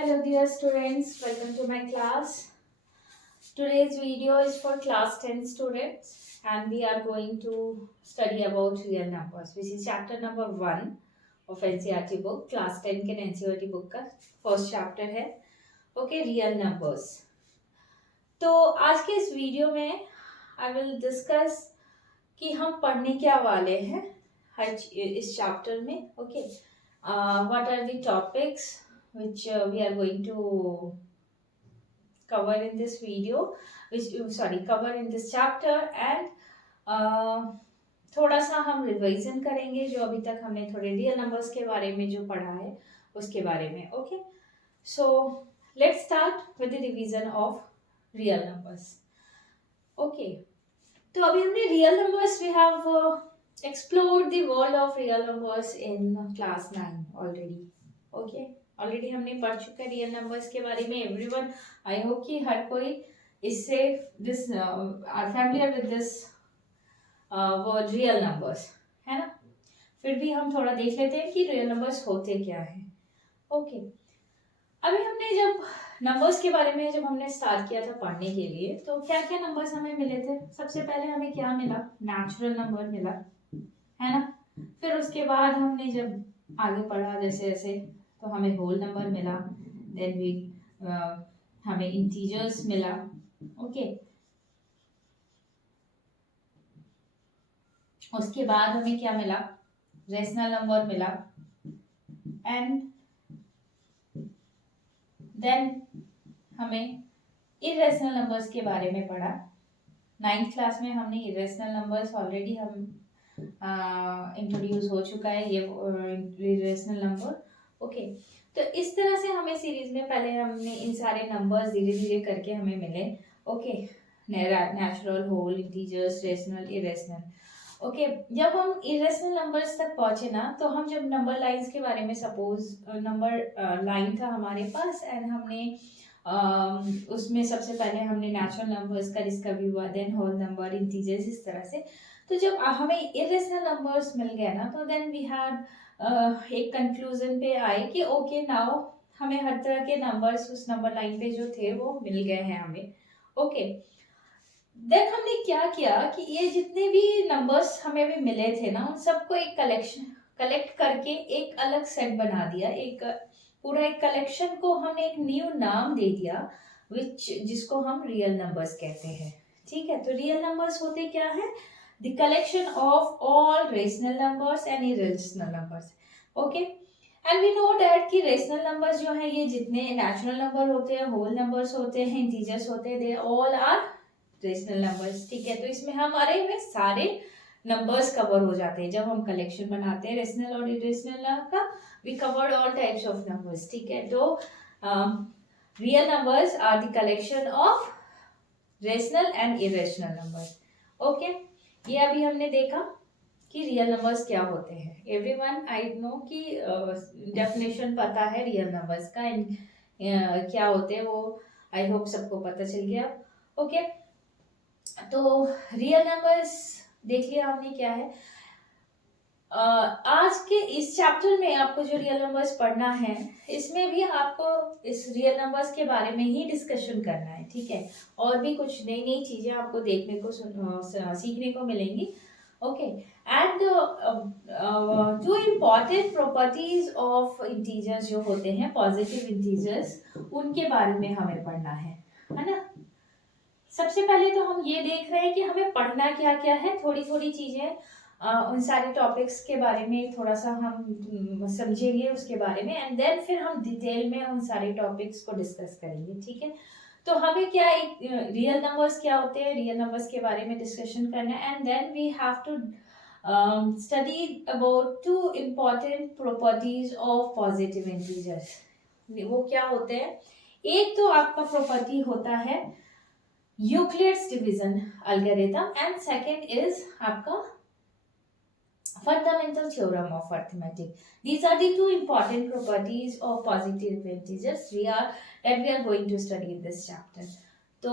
Hello dear students, welcome to my class. Today's video is for class 10 students and we are going to study about real numbers which is chapter number 1 of NCERT book. Class 10 के NCERT book का first chapter है. Okay, real numbers. तो आज के इस video में I will discuss कि हम पढ़ने क्या वाले हैं हर इस चैप्टर में. Okay, what are the topics which we are going to cover in this video, cover in this chapter and थोड़ा सा हम रिवीजन करेंगे जो अभी तक हमने थोड़े रियल नंबर्स के बारे में जो पढ़ा है उसके बारे में. Okay, so let's start with the revision of real numbers. Okay, तो अभी हमने real numbers we have explored the world of real numbers in class 9 already. Okay, already हमने पढ़ चुके हैं रियल नंबर्स के बारे में. एवरीवन, आई होप कि हर कोई इससे this are familiar with this word real numbers, है ना. फिर भी हम थोड़ा देख लेते हैं कि रियल नंबर्स होते क्या हैं. ओके, अभी हमने जब नंबर्स के बारे में जब हमने स्टार्ट किया था पढ़ने के लिए तो क्या क्या नंबर्स हमें मिले थे. सबसे पहले हमें क्या मिला, नेचुरल नंबर मिला, है ना. फिर उसके बाद हमने जब आगे पढ़ा जैसे जैसे तो हमें होल नंबर मिला. देन वी हमें इंटीजर्स मिला. ओके, उसके बाद हमें क्या मिला, रेशनल नंबर मिला. एंड देन हमें इरेशनल नंबर्स के बारे में पढ़ा. 9th क्लास में हमने इरेशनल नंबर्स ऑलरेडी हम इंट्रोड्यूस हो चुका है ये इरेशनल नंबर. ओके, तो इस तरह से हमें सीरीज में पहले हमने इन सारे नंबर्स धीरे धीरे करके हमें मिले. Okay, natural, whole, integers, rational, irrational. Okay, जब हम इरेशनल नंबर्स तक पहुंचे ना तो हम जब नंबर लाइंस के बारे में, सपोज नंबर लाइन था हमारे पास एंड हमने उसमें सबसे पहले हमने नेचुरल नंबर्स का डिस्कवरी हुआ, देन होल नंबर, इंटीजर्स, इस तरह से. तो जब हमें इरेशनल नंबर्स मिल गए ना तो देन वी हैड एक कंक्लूजन पे आए कि ओके नाउ हमें हर तरह के नंबर्स उस नंबर लाइन पे जो थे वो मिल गए हैं हमें. ओके, देन हमने क्या किया कि ये जितने भी नंबर्स हमें भी मिले थे ना उन सबको एक कलेक्ट करके एक अलग सेट बना दिया. एक पूरा एक कलेक्शन को हमने एक न्यू नाम दे दिया जिसको हम रियल नंबर्स कहते हैं. ठीक है, तो रियल नंबर्स होते क्या है, the collection of all rational numbers and irrational numbers. Okay, and we know that कि रेशनल नंबर्स जो है ये जितने नेचुरल नंबर होते हैं, होल नंबर्स होते हैं, इंटीजर्स होते हैं, they all are rational numbers. ठीक है, तो इसमें हमारे में सारे नंबर्स कवर हो जाते हैं. जब हम कलेक्शन बनाते हैं रेशनल और इरेशनल का, we covered all types of numbers. ठीक है, तो real numbers are the collection of rational and irrational numbers. Okay, ये अभी हमने देखा कि रियल नंबर्स क्या होते हैं. एवरीवन, आई नो कि डेफिनेशन पता है रियल नंबर्स का एंड क्या होते हैं वो आई होप सबको पता चल गया. ओके, तो रियल नंबर्स देख लिया हमने क्या है. आज के इस चैप्टर में आपको जो रियल नंबर्स पढ़ना है इसमें भी आपको इस रियल नंबर्स के बारे में ही डिस्कशन करना है. ठीक है, और भी कुछ नई नई चीजें आपको देखने को सीखने को मिलेंगी. Okay, and two important properties of integers जो होते हैं, पॉजिटिव इंटीजर्स, उनके बारे में हमें पढ़ना है ना. सबसे पहले तो हम ये देख रहे हैं कि हमें पढ़ना क्या क्या है. थोड़ी थोड़ी चीजें उन सारे टॉपिक्स के बारे में थोड़ा सा हम समझेंगे उसके बारे में एंड देन फिर हम डिटेल में उन सारे टॉपिक्स को डिस्कस करेंगे. ठीक है, तो हमें क्या एक रियल नंबर्स क्या होते हैं, रियल नंबर्स के बारे में डिस्कशन करना है and then we have to study about 2 important properties of positive integers. वो क्या होते हैं, एक तो आपका प्रॉपर्टी होता है Euclid's division algorithm and second is आपका fundamental theorem of arithmetic. These are the 2 important properties of positive integers we are going to study in this chapter. तो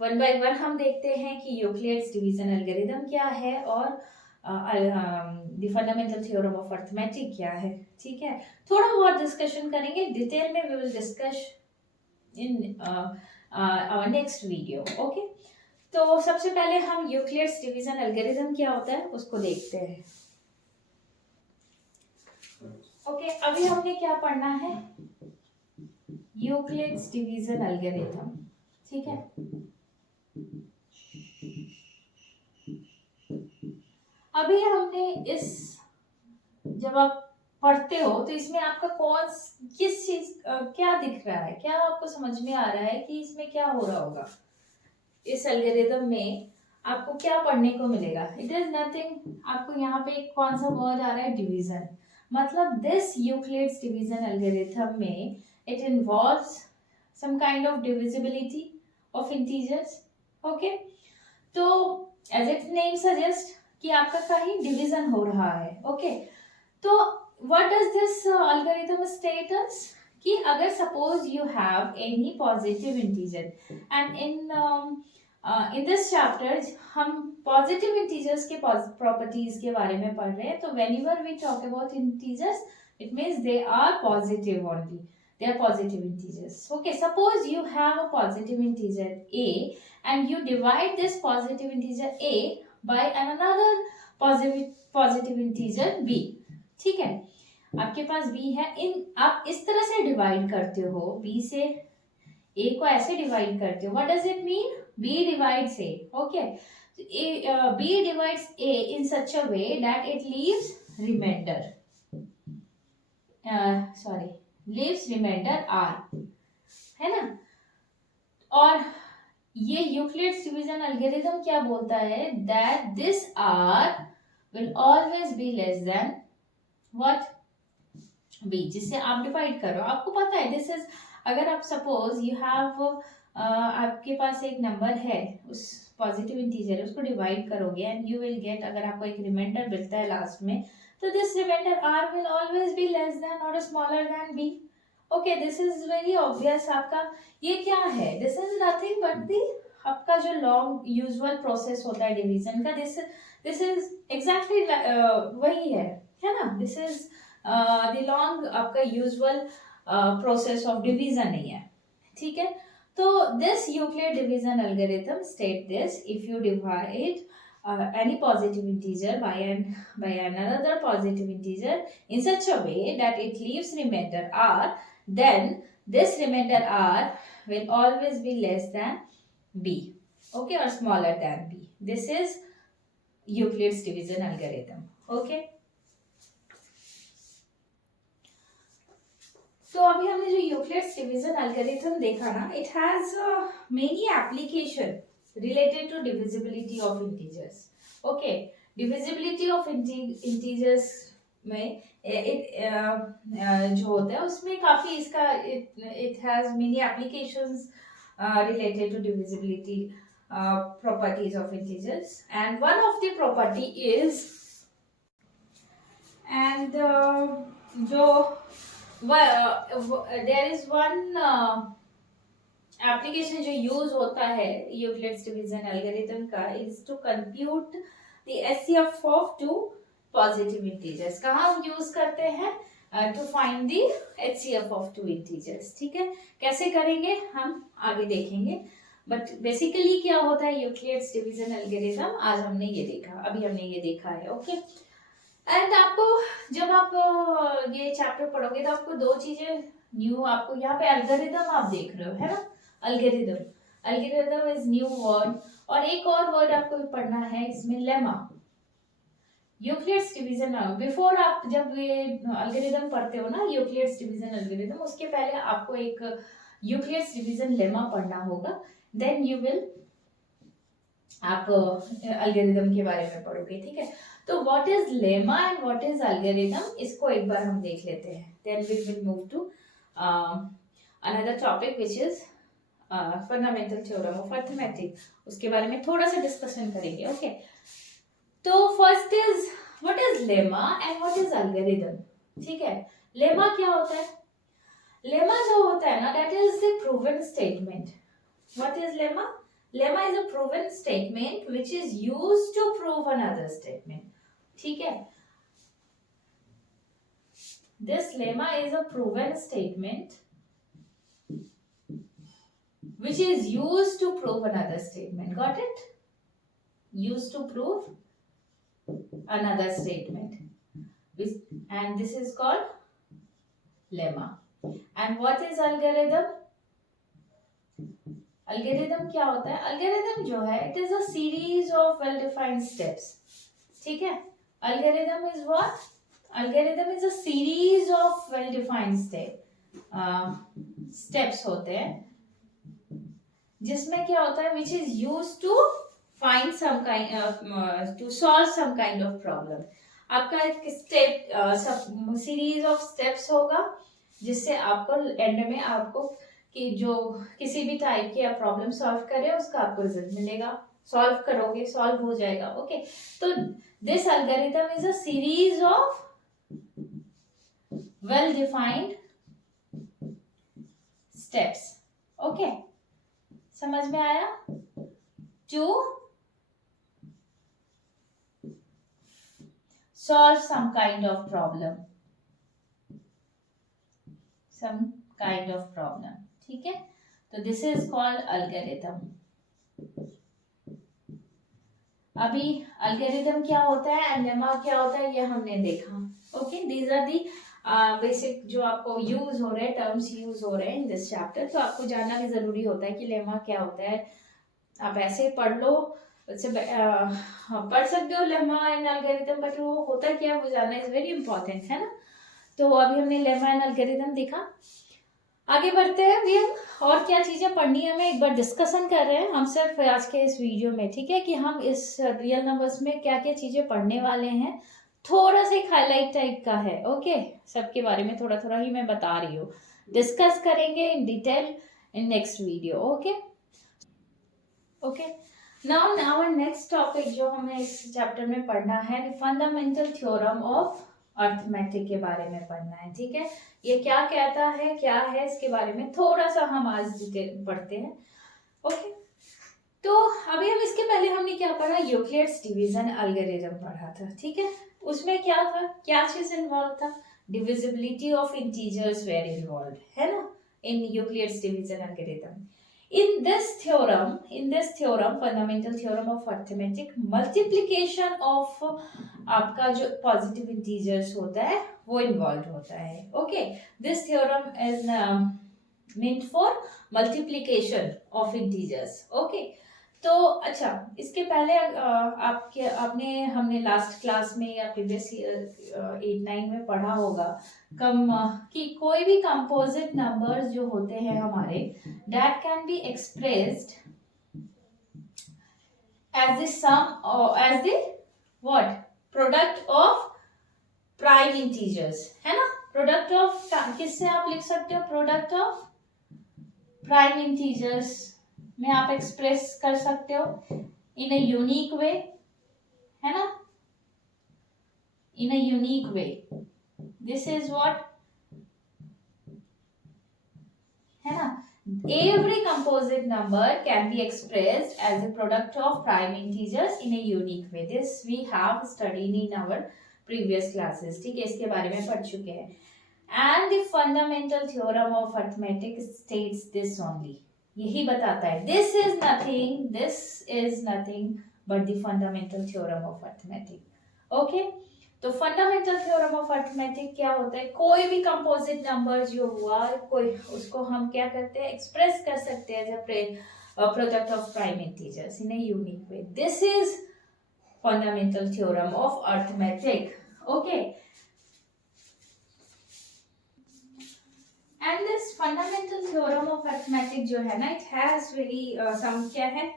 वन बाय वन हम देखते हैं कि यूक्लिड्स डिवीजन एल्गोरिथम क्या है और the fundamental theorem of arithmetic क्या है, ठीक है। थोड़ा बहुत डिस्कशन करेंगे, डिटेल में we will discuss in our next video, okay. तो सबसे पहले हम यूक्लिड्स डिवीजन एल्गोरिथम क्या होता है उसको देखते हैं, ओके। अभी हमने क्या पढ़ना है, यूक्लिड्स डिवीजन एल्गोरिथम, ठीक है। अभी हमने इस, जब आप पढ़ते हो तो इसमें आपका किस चीज क्या दिख रहा है, क्या आपको समझ में आ रहा है कि इसमें क्या हो रहा होगा, इस एल्गोरिथम में आपको क्या पढ़ने को मिलेगा। इट इज नथिंग, आपको यहाँ पे कौन सा वर्ड आ रहा है, डिवीजन। मतलब दिस यूक्लिड्स डिवीजन एल्गोरिथम में it involves some kind of divisibility of integers, okay. तो एज इट नेम सजेस्ट कि आपका कहीं डिवीजन हो रहा है, ओके। तो what does this algorithm states कि अगर suppose you have any positive integer and in this chapter हम पॉजिटिव इंटीजर्स के प्रॉपर्टीज के बारे में पढ़ रहे हैं। तो whenever we talk about integers it means they are positive only, they are positive integers, okay। Suppose you have a positive integer a and you divide this positive integer a by another positive integer b, ठीक है। आपके पास b है, इन आप इस तरह से divide करते हो, b से a को ऐसे डिवाइड करते हो। What does it mean, b divides a, okay. b divides a in such a way that it leaves remainder, leaves remainder r, है ना। और ये यूक्लिड्स डिवीजन एल्गोरिथम क्या बोलता है, that this r will always be less than what, b, जिससे आप divide करो। आपको पता है दिस इज, अगर आप सपोज यू हैव आपके पास एक नंबर है, उस पॉजिटिव इंटीजर है, उसको डिवाइड करोगे एंड यू विल गेट, अगर आपको एक रिमाइंडर मिलता है लास्ट में, तो this remainder r will always be less than or smaller than b, okay। this is very obvious। आपका ये क्या है, this is nothing but the आपका जो लॉन्ग यूजुअल प्रोसेस होता है डिवीजन का, this is exactly वही है ना। this is the long आपका यूजुअल प्रोसेस ऑफ डिवीजन नहीं है, ठीक है। तो this Euclid division algorithm state this, if you divide any positive integer by another positive integer in such a way that it leaves remainder r, then this remainder r will always be less than b, okay, or smaller than b. This is Euclid's division algorithm, okay। तो अभी हमने जो Euclid's division algorithm देखा ना, it has many application related to divisibility of integers, okay। divisibility of integers में जो होता है उसमें काफी इसका it has many applications related to divisibility properties of integers, and one of the property is, and there is one application जो use होता है यूक्लिड्स डिवीजन एल्गोरिथम का, is to compute the HCF of two positive integers. कहाँ हम use करते हैं, to find the HCF of two integers, ठीक है। कैसे करेंगे हम आगे देखेंगे, बट बेसिकली क्या होता है यूक्लिड्स डिवीजन एल्गोरिथम, आज हमने ये देखा, अभी हमने ये देखा है, ओके। एंड आपको जब आप ये चैप्टर पढ़ोगे तो आपको दो चीजें न्यू, आपको यहाँ पे एल्गोरिथम आप देख रहे हो, है ना, एल्गोरिथम इज न्यू वर्ड। और एक और वर्ड आपको पढ़ना है इसमें, लेमा, यूक्लिड्स डिवीजन। बिफोर आप जब ये एल्गोरिथम पढ़ते हो ना, यूक्लिड्स डिवीजन एल्गोरिथम, उसके पहले आपको एक यूक्लिड्स डिवीजन लेमा पढ़ना होगा, देन यू विल आप एल्गोरिथम के बारे में पढ़ोगे, ठीक है। तो what is lemma and what is algorithm, इसको एक बार हम देख लेते हैं, then we will move to another topic which is fundamental theorem of arithmetic, उसके बारे में थोड़ा सा डिस्कशन करेंगे, ओके। तो first is what is lemma and what is algorithm, ठीक है। लेमा क्या होता है, लेमा जो होता है ना, that is the proven statement. What is lemma? Lemma is a proven statement which is used to prove another statement. ठीक है. This lemma is a proven statement which is used to prove another statement. Got it? Used to prove another statement. And this is called lemma. And what is algorithm? Algorithm क्या होता है? Algorithm जो है, it is a series of well-defined steps. ठीक है? Algorithm is what? Algorithm is a series of well-defined steps होते हैं जिसमें क्या होता है, which is used to find some kind of to solve some kind of problem. आपका एक स्टेप सीरीज ऑफ स्टेप्स होगा जिससे आपको एंड में आपको कि जो किसी भी टाइप की आप प्रॉब्लम सॉल्व करें उसका आपको रिजल्ट मिलेगा. सॉल्व करोगे, सॉल्व हो जाएगा. ओके, तो this algorithm is a series of well defined steps. Okay, समझ में आया? To solve some kind of problem. ठीक है, तो this is called algorithm. अभी algorithm क्या होता है and lemma क्या होता है ये हमने देखा. Okay, these are the basic जो आपको यूज हो रहे हैं, टर्म्स यूज हो रहे हैं इन दिस चैप्टर. तो आपको जानना भी जरूरी होता है कि लेमा क्या होता है. आप ऐसे पढ़ लो, पढ़ सकते हो लेमा एंड एल्गोरिथम, बट वो होता क्या है वो जानना इज वेरी इंपॉर्टेंट, है ना. तो अभी हमने लेमा एंड एल्गोरिथम देखा. आगे बढ़ते हैं. अभी हम और क्या चीजें पढ़नी है हमें एक बार डिस्कशन कर रहे हैं हम सिर्फ आज के इस वीडियो में. ठीक है, कि हम इस रियल नंबर्स में क्या क्या चीजें पढ़ने वाले हैं. थोड़ा सा एक हाईलाइट टाइप का है. ओके, सबके बारे में थोड़ा थोड़ा ही मैं बता रही हूँ. डिस्कस करेंगे in detail in next video. Okay okay, now next topic जो हमें इस चैप्टर में पढ़ना है, फंडामेंटल थ्योरम ऑफ अर्थमेटिक के बारे में पढ़ना है. ठीक है, ये क्या कहता है, क्या है, इसके बारे में थोड़ा सा हम आज डिटेल पढ़ते हैं. ओके, तो अभी हम इसके पहले हमने क्या पढ़ा, यूक्लिड्स डिवीजन एल्गोरिथम पढ़ा था. ठीक है, उसमें क्या था, क्या चीज इन्वॉल्व था, divisibility of integers were involve, है ना, in Euclid's division algorithm. in this theorem fundamental theorem of arithmetic, multiplication of आपका जो पॉजिटिव इंटीजर्स होता है वो इन्वॉल्व होता है. Okay, this theorem is meant for multiplication of integers. Okay, तो अच्छा, इसके पहले हमने लास्ट क्लास में या प्रीवियस 8-9 में पढ़ा होगा कि कोई भी कंपोजिट नंबर्स जो होते हैं हमारे, that can be expressed as the sum as the what product of prime integers, है ना. प्रोडक्ट ऑफ किससे आप लिख सकते हो, प्रोडक्ट ऑफ प्राइम इंटीजर्स में आप एक्सप्रेस कर सकते हो इन अ यूनिक वे, है ना, in a unique way. This is what, है ना, every composite number can be expressed as a product of prime integers in a unique way. This we have studied in our previous classes. ठीक है, इसके बारे में पढ़ चुके हैं. And the fundamental theorem of arithmetic states this only. यही बताता है. This is nothing but the fundamental theorem of arithmetic. Okay? तो फंडामेंटल थ्योरम ऑफ अर्थमेटिक क्या होता है, कोई भी कंपोजिट नंबर जो हुआ कोई, उसको हम क्या करते हैं, एक्सप्रेस कर सकते हैं as a product of prime integers in a unique way. This is fundamental theorem of arithmetic. Okay, and this fundamental theorem of arithmetic जो है ना, इट हैज वेरी सम क्या है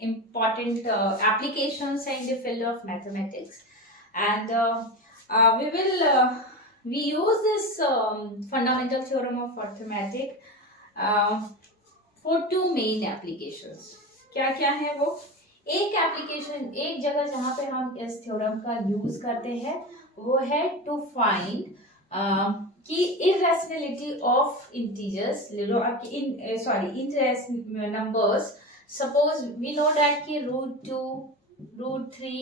important applications in the field of mathematics, and we use this fundamental theorem of arithmetic for two main applications. क्या क्या है वो, एक एप्लीकेशन, एक जगह जहाँ पे हम इस थ्योरम का यूज करते हैं वो है टू फाइंड कि irrationality of integers, in numbers. Suppose we know that कि √2, √3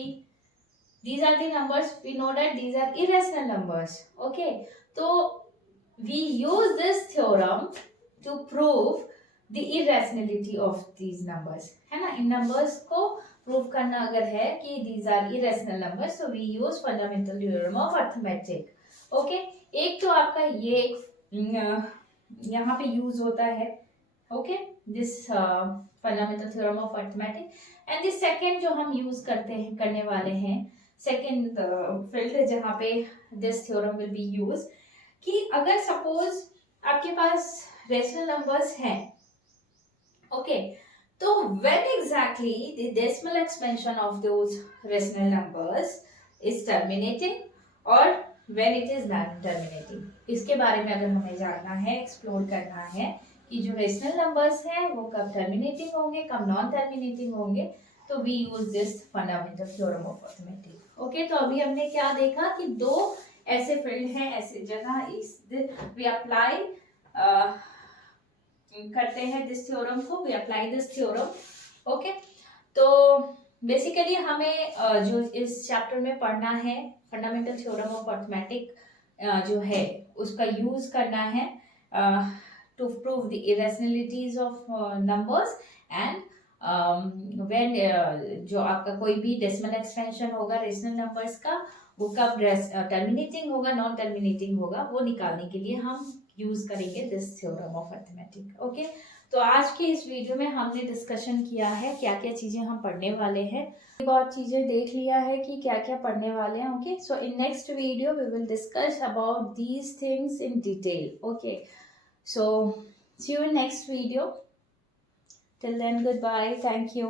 these are the numbers, we know that these are irrational numbers. Okay, so we use this theorem to prove the irrationality of these numbers, है ना. इन numbers को prove करना अगर है कि these are irrational numbers, so we use fundamental theorem of arithmetic. Okay, एक तो आपका ये एक यहाँ पे यूज होता है. Okay, this fundamental theorem of arithmetic. And this second जो हम यूज करने वाले हैं, सेकंड फील्ड जहाँ पे this theorem will be use, कि अगर सपोज आपके पास रेशनल नंबर्स हैं, ओके, तो when exactly the decimal expansion of those rational numbers is terminating और when it is non terminating, इसके बारे में अगर हमें जानना है, एक्सप्लोर करना है कि जो रेशनल नंबर्स हैं वो कब टर्मिनेटिंग होंगे, कब नॉन टर्मिनेटिंग होंगे, तो we use this fundamental theorem of arithmetic. Okay, तो अभी हमने क्या देखा कि दो ऐसे फील्ड हैं, ऐसे जगह इस वी अप्लाई करते हैं दिस थ्योरम को, we apply this theorem. Okay, तो बेसिकली हमें जो इस चैप्टर में पढ़ना है, फंडामेंटल थ्योरम ऑफ अरिथमेटिक जो है उसका यूज करना है to prove the irrationalities of numbers, and when जो आपका कोई भी डेसिमल एक्सपेंशन होगा रेशनल नंबर्स का, वो कब टर्मिनेटिंग होगा, नॉन टर्मिनेटिंग होगा, वो निकालने के लिए हम यूज करेंगे this theorem of arithmetic. Okay, तो आज के इस वीडियो में हमने डिस्कशन किया है क्या क्या चीजें हम पढ़ने वाले हैं. बहुत चीजें देख लिया है कि क्या क्या पढ़ने वाले हैं. Okay, so in next video we will discuss about these things in detail. Okay, so see you in next video. Till then, goodbye. Thank you.